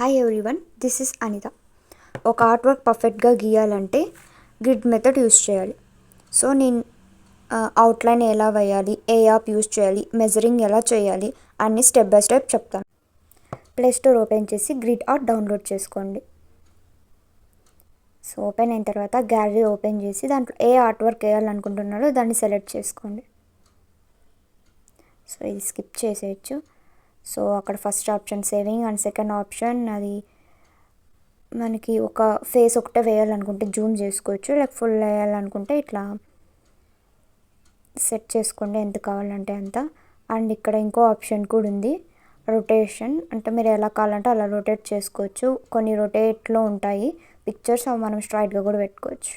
Hi everyone, this is Anitha. ఒక art work పర్ఫెక్ట్గా గీయాలంటే గ్రిడ్ మెథడ్ యూస్ చేయాలి. సో నేను అవుట్లైన్ ఎలా వేయాలి, ఏ యాప్ యూస్ చేయాలి, మెజరింగ్ ఎలా చేయాలి అన్ని స్టెప్ బై స్టెప్ చెప్తాను. ప్లే స్టోర్ ఓపెన్ చేసి గ్రిడ్ ఆర్ట్ డౌన్లోడ్ చేసుకోండి. సో ఓపెన్ అయిన తర్వాత గ్యాలరీ ఓపెన్ చేసి దాంట్లో ఏ ఆర్ట్ వర్క్ వేయాలనుకుంటున్నారో దాన్ని సెలెక్ట్ చేసుకోండి. సో ఇది స్కిప్ చేసేయచ్చు. సో అక్కడ first option saving and second option అది మనకి ఒక ఫేస్ ఒకటే వేయాలనుకుంటే జూమ్ చేసుకోవచ్చు, లేక ఫుల్ వేయాలనుకుంటే ఇట్లా సెట్ చేసుకోండి ఎంత కావాలంటే అంత. అండ్ ఇక్కడ ఇంకో ఆప్షన్ కూడా ఉంది, రొటేషన్. అంటే మీరు ఎలా కావాలంటే అలా రొటేట్ చేసుకోవచ్చు. కొన్ని రొటేట్లో ఉంటాయి పిక్చర్స్, అవి మనం స్ట్రైట్గా కూడా పెట్టుకోవచ్చు.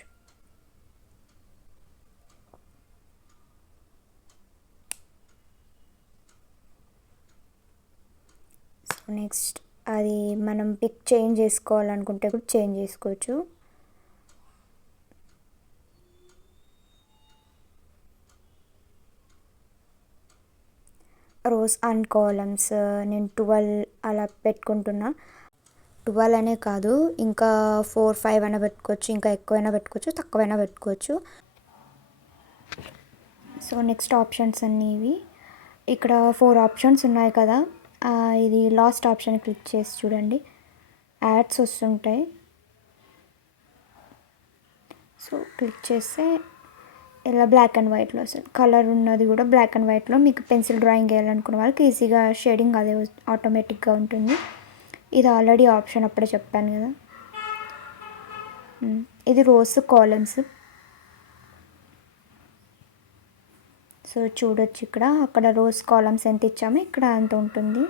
సో నెక్స్ట్ అది మనం పిక్ చేంజ్ చేసుకోవాలనుకుంటే కూడా చేంజ్ చేసుకోవచ్చు. రోస్ అండ్ కాలమ్స్ నేను 12 అలా పెట్టుకుంటున్నా. 12 అనే కాదు, ఇంకా 4, 5 అయినా పెట్టుకోవచ్చు, ఇంకా ఎక్కువైనా పెట్టుకోవచ్చు, తక్కువైనా పెట్టుకోవచ్చు. సో నెక్స్ట్ ఆప్షన్స్ అన్నీ ఇవి. ఇక్కడ 4 ఆప్షన్స్ ఉన్నాయి కదా, ఇది లాస్ట్ ఆప్షన్ క్లిక్ చేసి చూడండి, యాడ్స్ వస్తుంటాయి. సో క్లిక్ చేస్తే ఇలా బ్లాక్ అండ్ వైట్లో వస్తుంది. కలర్ ఉన్నది కూడా బ్లాక్ అండ్ వైట్లో. మీకు పెన్సిల్ డ్రాయింగ్ వేయాలనుకున్న వాళ్ళకి ఈజీగా షేడింగ్ అదే ఆటోమేటిక్గా ఉంటుంది. ఇది ఆల్రెడీ ఆప్షన్ అప్పుడే చెప్పాను కదా. ఇది రోస్ కాలమ్స్. సో చూడొచ్చు ఇక్కడ, అక్కడ రోస్ కాలమ్స్ ఎంత ఇచ్చామో ఇక్కడ అంత ఉంటుంది.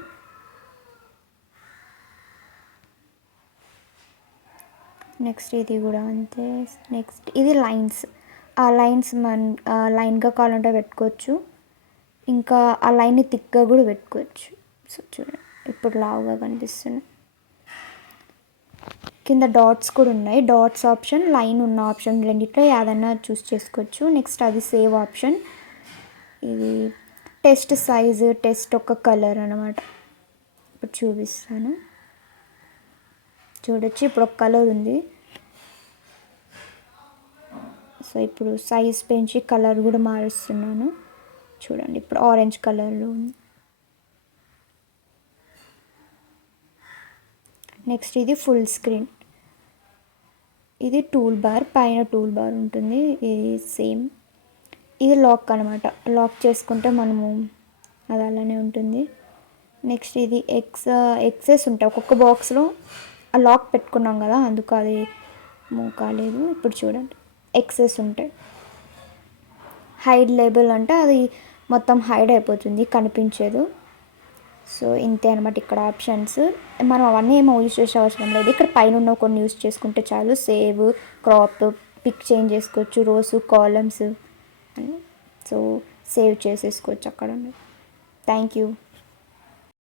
నెక్స్ట్ ఇది కూడా అంతే. నెక్స్ట్ ఇది లైన్స్. ఆ లైన్స్ లైన్గా కావాలంటే పెట్టుకోవచ్చు, ఇంకా ఆ లైన్ని థిక్గా కూడా పెట్టుకోవచ్చు. సో చూడండి ఇప్పుడు లావుగా కనిపిస్తున్నాయి. కింద డాట్స్ కూడా ఉన్నాయి. డాట్స్ ఆప్షన్, లైన్ ఉన్న ఆప్షన్ రెండిట్లో ఏదన్నా చూస్ చేసుకోవచ్చు. నెక్స్ట్ అది సేవ్ ఆప్షన్. ఇది టెస్ట్ సైజు, టెస్ట్ ఒక కలర్ అనమాట. ఇప్పుడు చూపిస్తాను చూడొచ్చు, ఇప్పుడు ఒక కలర్ ఉంది. సో ఇప్పుడు సైజ్ పెంచి కలర్ కూడా మారుస్తున్నాను. చూడండి ఇప్పుడు ఆరెంజ్ కలర్లో ఉంది. నెక్స్ట్ ఇది ఫుల్ స్క్రీన్. ఇది టూల్ బార్, పైన టూల్ బార్ ఉంటుంది, ఇది సేమ్. ఇది లాక్ అనమాట, లాక్ చేసుకుంటే మనము అది అలానే ఉంటుంది. నెక్స్ట్ ఇది ఎక్సెస్ ఉంటాయి ఒక్కొక్క బాక్స్లో. ఆ లాక్ పెట్టుకున్నాం కదా, అందుకు అది మూవ్ కాలేదు. ఇప్పుడు చూడండి ఎక్సెస్ ఉంటాయి. హైడ్ లేబుల్ అంటే అది మొత్తం హైడ్ అయిపోతుంది, కనిపించదు. సో ఇంతే అనమాట ఇక్కడ ఆప్షన్స్. మనం అవన్నీ ఏమో యూజ్ చేసే అవసరం లేదు. ఇక్కడ పైన ఉన్న కొన్ని యూజ్ చేసుకుంటే చాలు. సేవ్, క్రాప్, పిక్ చేంజ్ చేసుకోవచ్చు, రోస్, కాలమ్స్ అని. సో సేవ్ చేసేసుకోవచ్చు అక్కడ. Thank you.